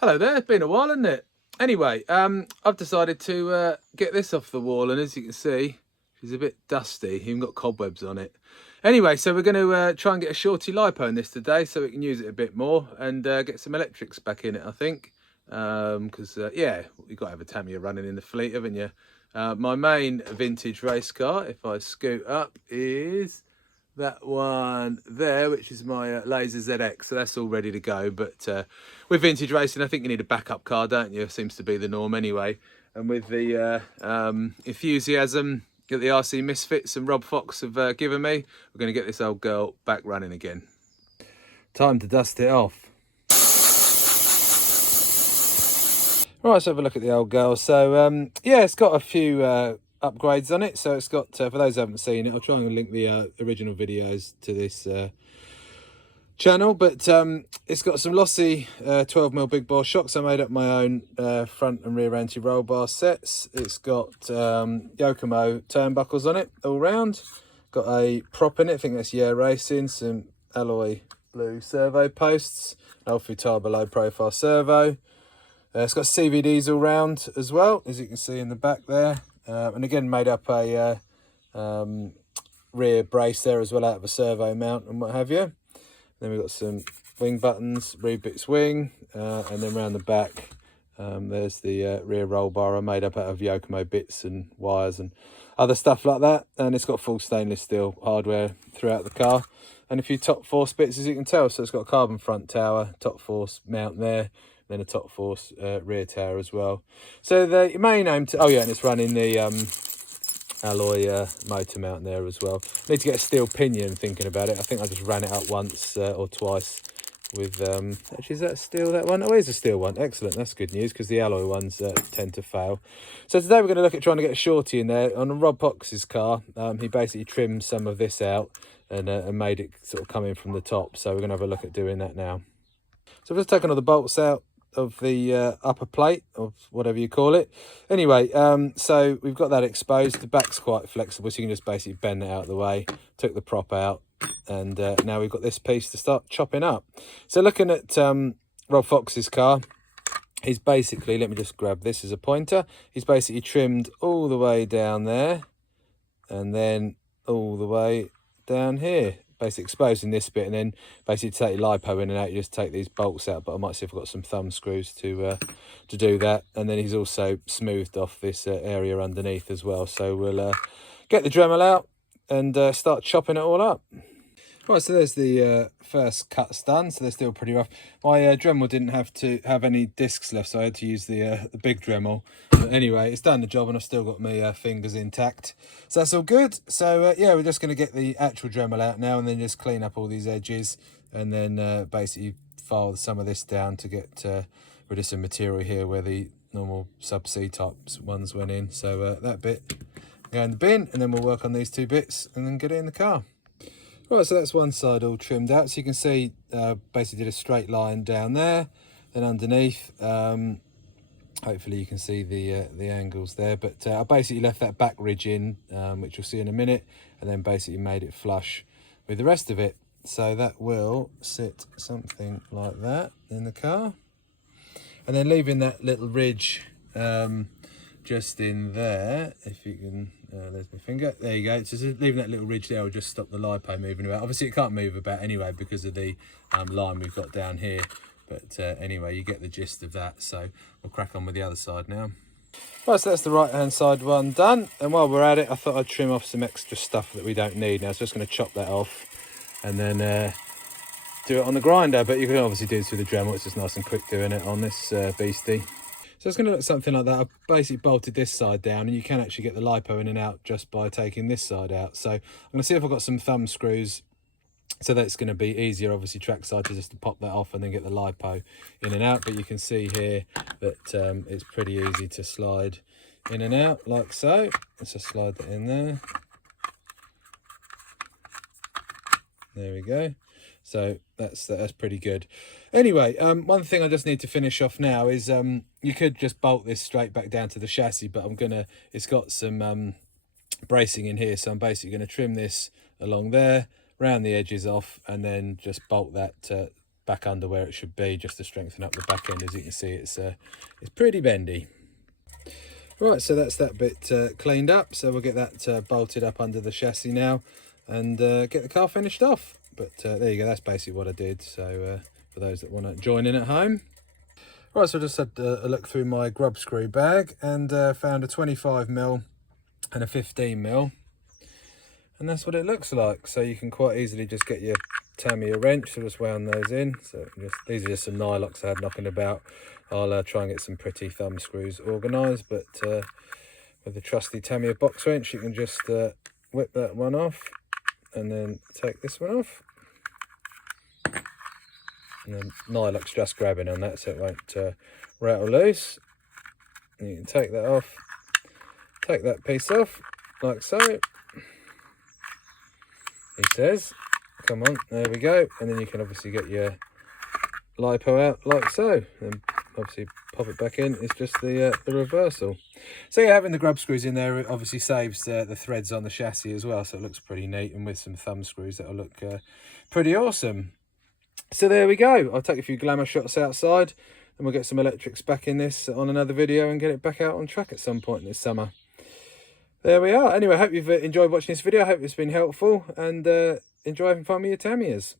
Hello there, it's been a while, hasn't it? Anyway, I've decided to get this off the wall, and as you can see, it's a bit dusty, even got cobwebs on it. Anyway, so we're going to try and get a Shorty Lipo in this today so we can use it a bit more and get some electrics back in it, I think. Because, yeah, you've got to have a Tamiya running in the fleet, haven't you? My main vintage race car, if I scoot up, is that one there, which is my Laser ZX, so that's all ready to go. But with vintage racing, I think you need a backup car, don't you? Seems to be the norm anyway. And with the enthusiasm that the RC Misfits and Rob Fox have given me, we're going to get this old girl back running again. Time to dust it off. Right, let's have a look at the old girl. So yeah, it's got a few upgrades on it. So it's got, for those who haven't seen it, I'll try and link the original videos to this channel, but it's got some lossy 12mm big bore shocks. I made up my own front and rear anti-roll bar sets. It's got Yokomo turnbuckles on it all round. Got a prop in it, I think that's Yeah Racing, some alloy blue servo posts, an old Futaba low profile servo. It's got CVDs all round as well, as you can see in the back there. And again, made up a rear brace there as well out of a servo mount and what have you. Then we've got some wing buttons, Rebits wing, and then round the back, there's the rear roll bar I made up out of Yokomo bits and wires and other stuff like that. And it's got full stainless steel hardware throughout the car. And a few top force bits, as you can tell. So it's got a carbon front tower, top force mount there, then a top force rear tower as well. So the main aim to, oh yeah, and it's running the alloy motor mount there as well. Need to get a steel pinion, thinking about it. I think I just ran it up once or twice with actually, is that steel, that one? Oh, it is a steel one. Excellent, that's good news, because the alloy ones tend to fail. So today we're going to look at trying to get a Shorty in there. On Rob Fox's car, he basically trimmed some of this out and made it sort of come in from the top. So we're going to have a look at doing that now. So I've just taken all the bolts out of the upper plate, or whatever you call it. Anyway, so we've got that exposed. The back's quite flexible, so you can just basically bend it out of the way. Took the prop out, and now we've got this piece to start chopping up. So looking at Rob Fox's car, he's basically, let me just grab this as a pointer, he's basically trimmed all the way down there and then all the way down here, basically exposing this bit, and then basically to take your lipo in and out, you just take these bolts out. But I might see if I've got some thumb screws to do that. And then he's also smoothed off this area underneath as well. So we'll get the Dremel out and start chopping it all up. Right, so there's the first cuts done, so they're still pretty rough. My Dremel didn't have any discs left, so I had to use the big Dremel. But anyway, it's done the job, and I've still got my fingers intact. So that's all good. So yeah, we're just going to get the actual Dremel out now and then just clean up all these edges, and then basically file some of this down to get rid of some material here where the normal sub-C types ones went in. So that bit go in the bin, and then we'll work on these two bits and then get it in the car. Right, so that's one side all trimmed out. So you can see, basically did a straight line down there, then underneath. Hopefully you can see the angles there. But I basically left that back ridge in, which you'll see in a minute, and then basically made it flush with the rest of it. So that will sit something like that in the car. And then leaving that little ridge just in there, if you can, there's my finger, there you go. So just leaving that little ridge there will just stop the lipo moving about. Obviously it can't move about anyway because of the line we've got down here, but anyway, you get the gist of that. So we'll crack on with the other side now. Right, so that's the right hand side one done, and while we're at it, I thought I'd trim off some extra stuff that we don't need now. So I'm just going to chop that off and then do it on the grinder, but you can obviously do this with the Dremel. It's just nice and quick doing it on this beastie. So it's going to look something like that. I've basically bolted this side down, and you can actually get the lipo in and out just by taking this side out. So I'm going to see if I've got some thumb screws, so that it's going to be easier, obviously trackside, to just to pop that off and then get the lipo in and out. But you can see here that it's pretty easy to slide in and out like so. Let's just slide that in there. There we go. So that's pretty good. Anyway, one thing I just need to finish off now is you could just bolt this straight back down to the chassis, but it's got some bracing in here, so I'm basically going to trim this along there, round the edges off, and then just bolt that back under where it should be, just to strengthen up the back end. As you can see, it's pretty bendy. Right, so that's that bit cleaned up, so we'll get that bolted up under the chassis now and get the car finished off. But there you go, that's basically what I did. So for those that want to join in at home. Right, so I just had a look through my grub screw bag and found a 25mm and a 15mm, and that's what it looks like. So you can quite easily just get your Tamiya wrench, so just wound those in. So these are just some nylocks I had knocking about. I'll try and get some pretty thumb screws organised, but with the trusty Tamiya box wrench you can just whip that one off and then take this one off, and then nylocks just grabbing on that so it won't rattle loose. And you can take that off, take that piece off like so, he says. Come on, there we go. And then you can obviously get your lipo out like so, and obviously pop it back in. It's just the reversal. So yeah, having the grub screws in there obviously saves the threads on the chassis as well, so it looks pretty neat, and with some thumb screws that'll look pretty awesome. So there we go. I'll take a few glamour shots outside, and we'll get some electrics back in this on another video and get it back out on track at some point this summer. There we are. Anyway, I hope you've enjoyed watching this video. I hope it's been helpful, and enjoy having fun with your Tamiyas.